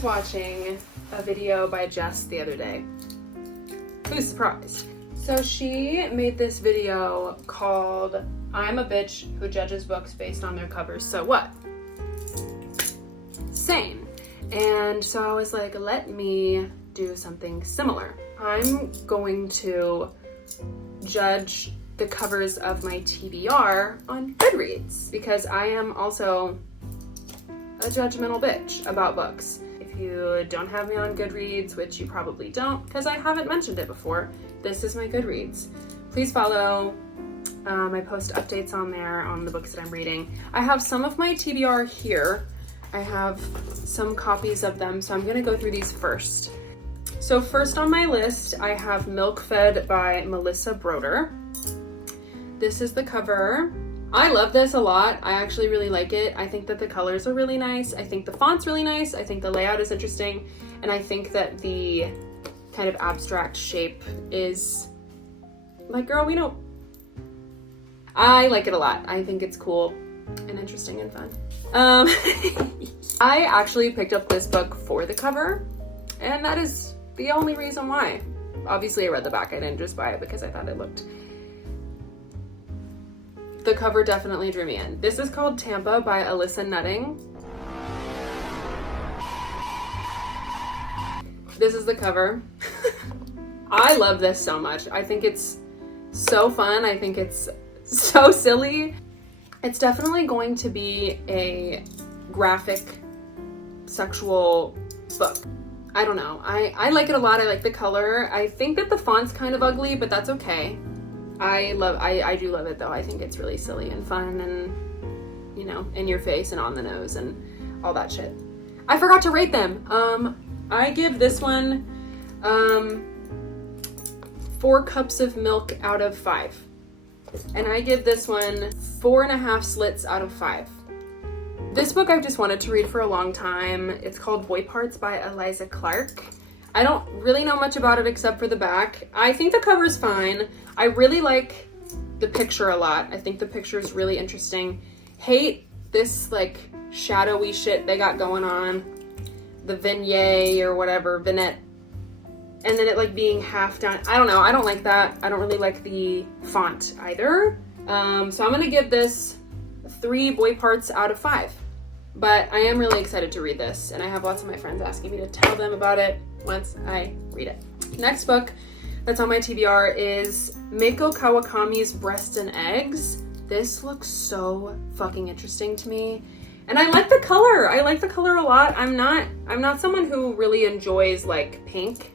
was watching a video by Jess the other day. Who's surprised? So she made this video called I'm a bitch who judges books based on their covers, so what? Same. And so I was like, let me do something similar. I'm going to judge the covers of my TBR on Goodreads because I am also a judgmental bitch about books. If you don't have me on Goodreads, which you probably don't because I haven't mentioned it before, this is my Goodreads. Please follow. I post updates on there on the books that I'm reading. I have some of my TBR here. I have some copies of them, so I'm gonna go through these first. So first on my list, I have Milk Fed by Melissa Broder. This is the cover. I love this a lot. I actually really like it. I think that the colors are really nice. I think the font's really nice. I think the layout is interesting. And I think that the kind of abstract shape is like, girl, we don't. I like it a lot. I think it's cool and interesting and fun. I actually picked up this book for the cover, and that is the only reason why. Obviously, I read the back. I didn't just buy it because I thought it looked... The cover definitely drew me in. This is called Tampa by Alyssa Nutting. This is the cover. I love this so much. I think it's so fun. I think it's so silly. It's definitely going to be a graphic sexual book. I don't know. I like it a lot. I like the color. I think that the font's kind of ugly, but that's okay. I do love it though. I think it's really silly and fun and, you know, in your face and on the nose and all that shit. I forgot to rate them. I give this one 4 cups of milk out of 5. And I give this one 4.5 slits out of 5. This book I've just wanted to read for a long time. It's called Boy Parts by Eliza Clark. I don't really know much about it except for the back. I think the cover's fine. I really like the picture a lot. I think the picture is really interesting. Hate this like shadowy shit they got going on. The vignette or whatever, vignette. And then it like being half down. I don't know. I don't like that. I don't really like the font either. So I'm going to give this 3 boy parts out of 5. But I am really excited to read this. And I have lots of my friends asking me to tell them about it once I read it. Next book that's on my TBR is Meiko Kawakami's Breasts and Eggs. This looks so fucking interesting to me. And I like the color. I like the color a lot. I'm not someone who really enjoys like pink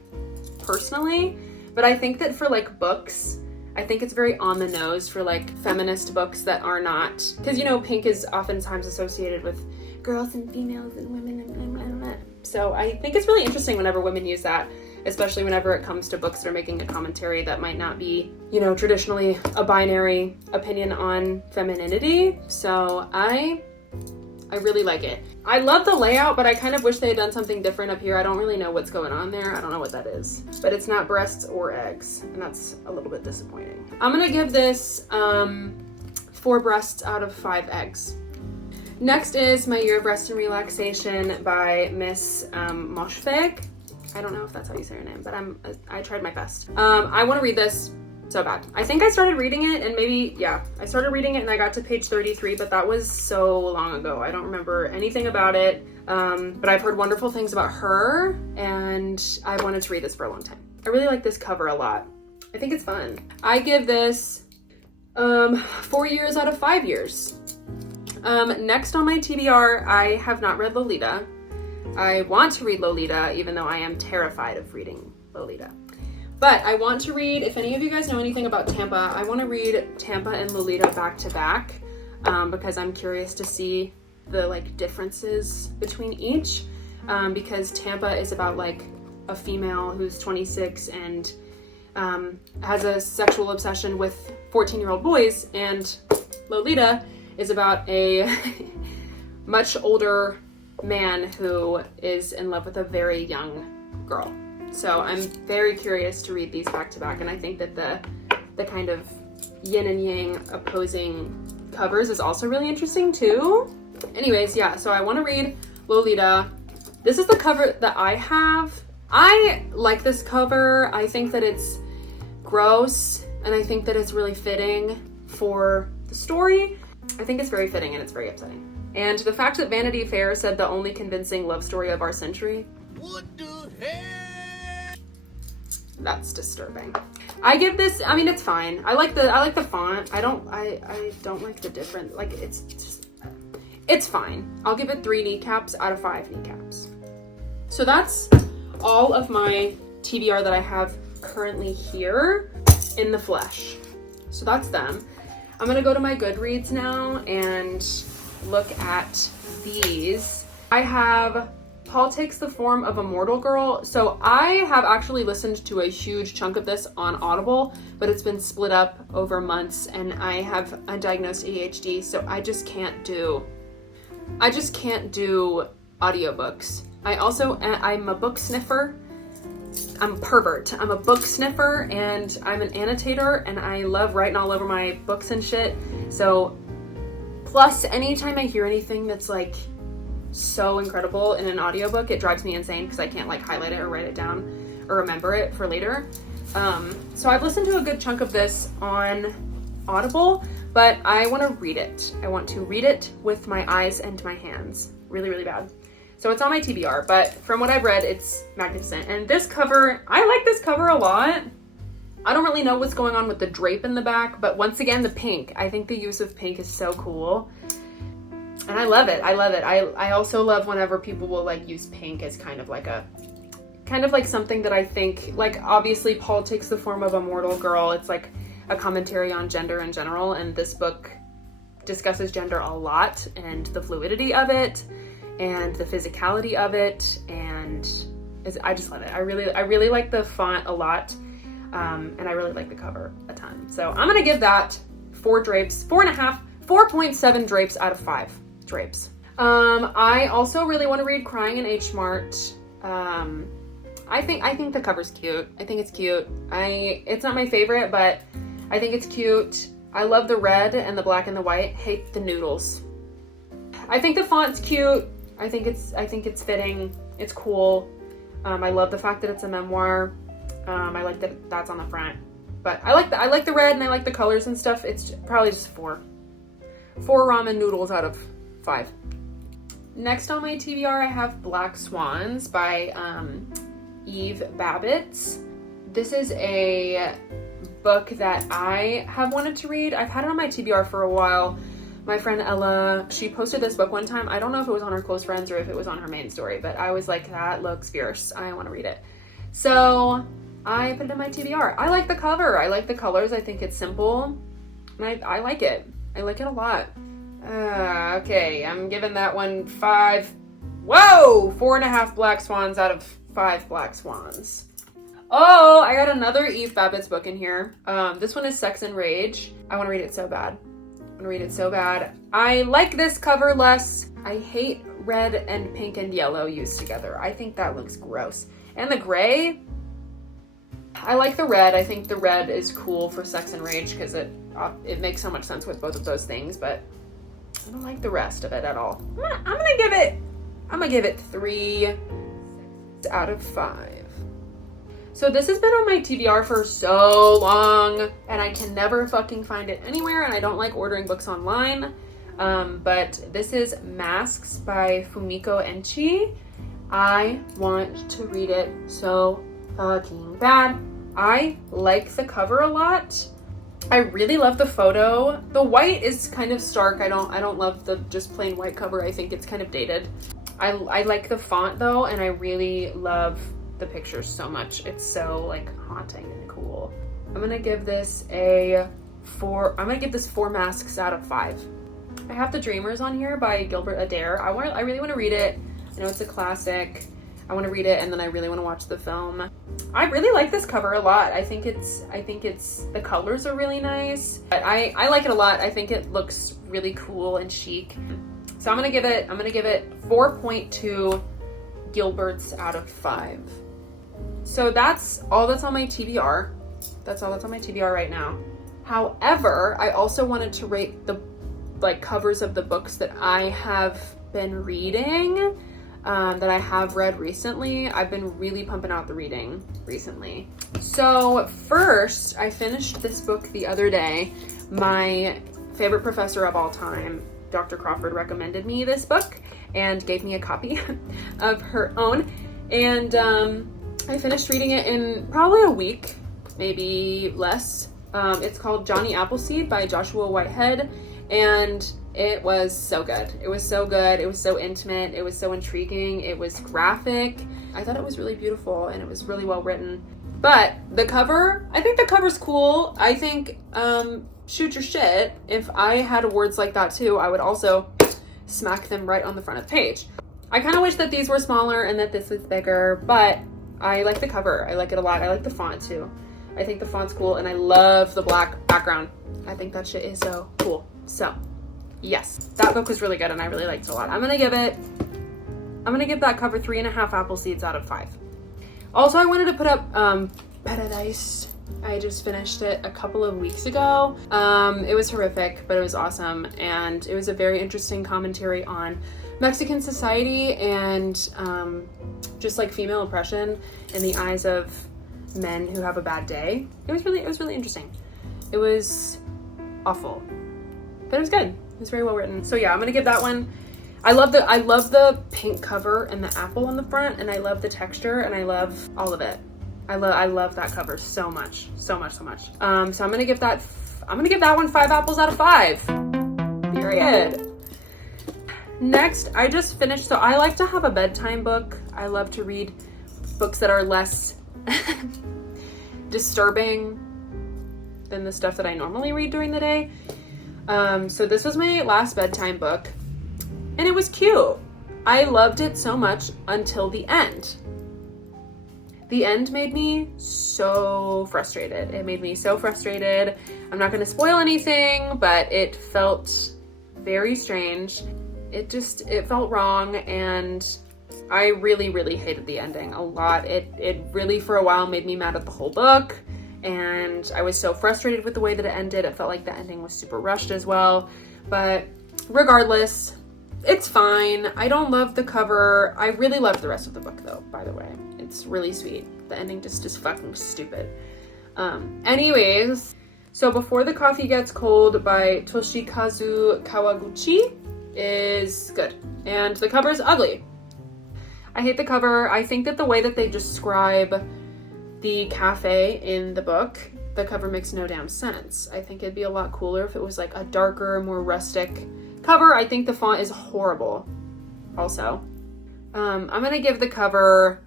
personally, but I think that for like books, I think it's very on the nose for like feminist books that are not, because you know pink is oftentimes associated with girls and females and women and blah, blah, blah. So I think it's really interesting whenever women use that, especially whenever it comes to books that are making a commentary that might not be, you know, traditionally a binary opinion on femininity. So I really like it. I love the layout, but I kind of wish they had done something different up here. I don't really know what's going on there. I don't know what that is. But it's not breasts or eggs, and that's a little bit disappointing. I'm gonna give this 4 breasts out of 5 eggs. Next is My Year of Rest and Relaxation by Miss Moshfegh. I don't know if that's how you say her name, but I tried my best. I want to read this so bad. I think I started reading it and I started reading it and I got to page 33, but that was so long ago. I don't remember anything about it, but I've heard wonderful things about her and I wanted to read this for a long time. I really like this cover a lot. I think it's fun. I give this 4 years out of 5 years. Next on my TBR, I have not read Lolita. I want to read Lolita, even though I am terrified of reading Lolita. But I want to read, if any of you guys know anything about Tampa, I want to read Tampa and Lolita back to back because I'm curious to see the like differences between each because Tampa is about like a female who's 26 and has a sexual obsession with 14-year-old boys, and Lolita is about a much older man who is in love with a very young girl. So I'm very curious to read these back to back, and I think that the kind of yin and yang opposing covers is also really interesting too. Anyways, yeah, so I want to read Lolita This is the cover that I have. I like this cover. I think that it's gross, and I think that it's really fitting for the story. I think it's very fitting, and it's very upsetting. And the fact that Vanity Fair said the only convincing love story of our century. What the heck? That's disturbing. I give this, I mean, it's fine. I like the font. I don't like the different, like, it's fine. I'll give it 3 kneecaps out of 5 kneecaps. So that's all of my TBR that I have currently here in the flesh. So that's them. I'm gonna go to my Goodreads now and look at these. I have Paul Takes the Form of a Mortal Girl. So I have actually listened to a huge chunk of this on Audible, but it's been split up over months, and I have undiagnosed ADHD, so I just can't do audiobooks. I'm a book sniffer. I'm a pervert. I'm a book sniffer, and I'm an annotator, and I love writing all over my books and shit. So, plus anytime I hear anything that's like so incredible in an audiobook, it drives me insane because I can't like highlight it or write it down or remember it for later. So I've listened to a good chunk of this on Audible, but I want to read it. I want to read it with my eyes and my hands. Really, really bad. So it's on my TBR, but from what I've read, it's magnificent. And this cover, I like this cover a lot. I don't really know what's going on with the drape in the back, but once again, the pink. I think the use of pink is so cool. And I love it. I love it. I also love whenever people will like use pink as kind of like something that I think, like, obviously Paul Takes the Form of a Mortal Girl. It's like a commentary on gender in general, and this book discusses gender a lot and the fluidity of it and the physicality of it, and I just love it. I really like the font a lot, and I really like the cover a ton. So I'm gonna give that 4 drapes, 4.7 drapes out of 5 drapes. I also really want to read Crying in H Mart. I think the cover's cute. I think it's cute. It's not my favorite, but I think it's cute. I love the red and the black and the white. Hate the noodles. I think the font's cute. I think it's fitting. It's cool. I love the fact that it's a memoir. I like that that's on the front. But I like the red, and I like the colors and stuff. It's probably just 4 ramen noodles out of 5. Next on my TBR, I have Black Swans by Eve Babbitt. This is a book that I have wanted to read. I've had it on my TBR for a while. My friend Ella, she posted this book one time. I don't know if it was on her close friends or if it was on her main story, but I was like, that looks fierce. I want to read it. So I put it in my TBR. I like the cover. I like the colors. I think it's simple. And I like it. I like it a lot. Okay, I'm giving that one 5. Whoa! 4.5 Black Swans out of 5 Black Swans. Oh, I got another Eve Babbitt's book in here. This one is Sex and Rage. I want to read it so bad. I like this cover less. I hate red and pink and yellow used together. I think that looks gross. And the gray, I like the red. I think the red is cool for Sex and Rage because it makes so much sense with both of those things, but I don't like the rest of it at all. I'm gonna give it 3 out of 5. So this has been on my TBR for so long, and I can never fucking find it anywhere, and I don't like ordering books online. But this is Masks by Fumiko Enchi. I want to read it so fucking bad. I like the cover a lot. I really love the photo. The white is kind of stark. I don't love the just plain white cover. I think it's kind of dated. I like the font though, and I really love the pictures so much. It's so like haunting and cool. I'm gonna give this 4 masks out of 5. I have The Dreamers on here by Gilbert Adair. I really want to read it. I know it's a classic. I want to read it, and then I really want to watch the film. I really like this cover a lot. I think it's the colors are really nice. But I like it a lot. I think it looks really cool and chic. So I'm gonna give it 4.2 Gilberts out of 5. So that's all that's on my TBR. That's all that's on my TBR right now. However, I also wanted to rate the covers of the books that I have been reading. that I have read recently. I've been really pumping out the reading recently. So first, I finished this book the other day. My favorite professor of all time, Dr. Crawford, recommended me this book and gave me a copy of her own. And I finished reading it in probably a week, maybe less. It's called Johnny Appleseed by Joshua Whitehead, and it was so good. It was so good. It was so intimate. It was so intriguing. It was graphic. I thought it was really beautiful, and it was really well written. But the cover, I think the cover's cool. I think, shoot your shit. If I had words like that too, I would also smack them right on the front of the page. I kind of wish that these were smaller and that this was bigger, but I like the cover. I like it a lot. I like the font too. I think the font's cool, and I love the black background. I think that shit is so cool. So, yes, that book was really good, and I really liked it a lot. I'm gonna give that cover 3.5 apple seeds out of 5. Also, I wanted to put up Paradise. I just finished it a couple of weeks ago. It was horrific, but it was awesome, and it was a very interesting commentary on Mexican society and just like female oppression in the eyes of men who have a bad day. It was really interesting. It was awful, but it was good. It was very well written. So yeah, I'm gonna give that one. I love the pink cover and the apple on the front, and I love the texture, and I love all of it. I love that cover so much. So I'm gonna give that one 5 apples out of 5. Period. Next, I just finished, so I like to have a bedtime book. I love to read books that are less disturbing than the stuff that I normally read during the day. So this was my last bedtime book, and it was cute. I loved it so much until the end. The end made me so frustrated. It made me so frustrated. I'm not going to spoil anything, but it felt very strange. It felt wrong, and I really hated the ending a lot. It really for a while made me mad at the whole book, and I was so frustrated with the way that it ended. It felt like the ending was super rushed as well, but regardless, it's fine. I don't love the cover. I really loved the rest of the book though, by the way. It's really sweet. The ending just is fucking stupid. Anyways, so Before the Coffee Gets Cold by Toshikazu Kawaguchi is good, and the cover is ugly. I hate the cover. I think that the way that they describe the cafe in the book, the cover makes no damn sense. I think it'd be a lot cooler if it was like a darker, more rustic cover. I think the font is horrible also. I'm gonna give the cover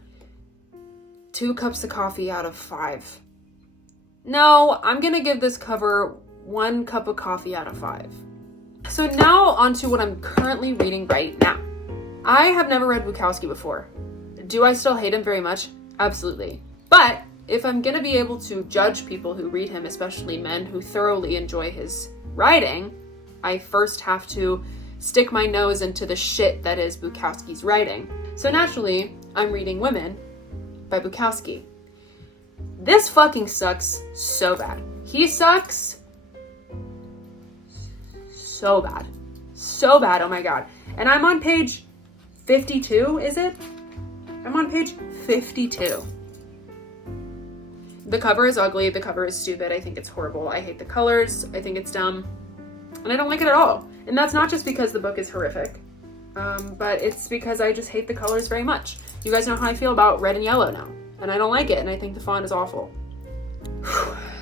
2 cups of coffee out of 5. No, I'm gonna give this cover 1 cup of coffee out of 5. So now on to what I'm currently reading right now. I have never read Bukowski before. Do I still hate him very much? Absolutely. But if I'm gonna be able to judge people who read him, especially men who thoroughly enjoy his writing, I first have to stick my nose into the shit that is Bukowski's writing. So naturally, I'm reading Women by Bukowski. This fucking sucks so bad. He sucks so bad. So bad, oh my god. And I'm on page 52, is it? I'm on page 52. The cover is ugly. The cover is stupid. I think it's horrible. I hate the colors. I think it's dumb. And I don't like it at all. And that's not just because the book is horrific, but it's because I just hate the colors very much. You guys know how I feel about red and yellow now, and I don't like it, and I think the font is awful.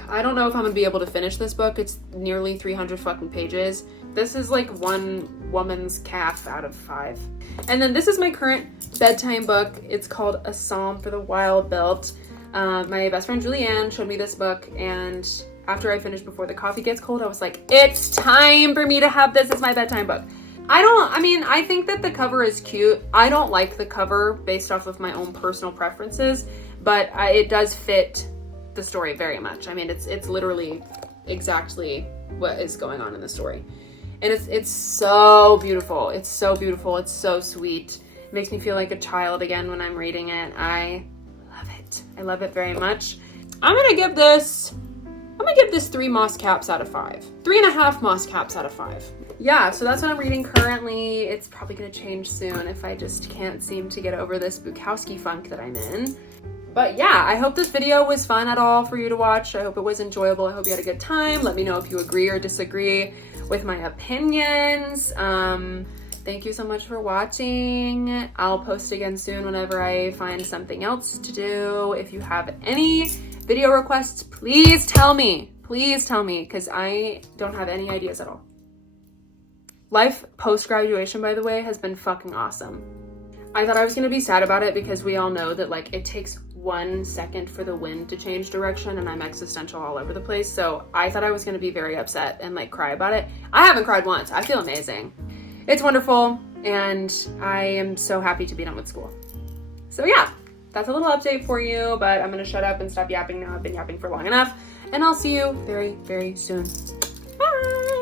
I don't know if I'm gonna be able to finish this book. It's nearly 300 fucking pages. This is like 1 woman's calf out of 5. And then this is my current bedtime book. It's called A Psalm for the Wild Built. My best friend Julianne showed me this book, and after I finished Before the Coffee Gets Cold, I was like, it's time for me to have this as my bedtime book. I think that the cover is cute. I don't like the cover based off of my own personal preferences, but it does fit the story very much. I mean, it's literally exactly what is going on in the story. And it's so beautiful. It's so beautiful. It's so sweet. It makes me feel like a child again when I'm reading it. I love it. I love it very much. I'm gonna give this 3 moss caps out of 5. 3.5 moss caps out of 5. Yeah, so that's what I'm reading currently. It's probably gonna change soon if I just can't seem to get over this Bukowski funk that I'm in. But yeah, I hope this video was fun at all for you to watch. I hope it was enjoyable. I hope you had a good time. Let me know if you agree or disagree with my opinions. Thank you so much for watching. I'll post again soon whenever I find something else to do. If you have any video requests, please tell me. Please tell me, because I don't have any ideas at all. Life post-graduation, by the way, has been fucking awesome. I thought I was gonna be sad about it because we all know that like it takes 1 second for the wind to change direction and I'm existential all over the place. So I thought I was gonna be very upset and like cry about it. I haven't cried once. I feel amazing. It's wonderful and I am so happy to be done with school. So yeah, that's a little update for you, but I'm gonna shut up and stop yapping now. I've been yapping for long enough and I'll see you very, very soon. Bye.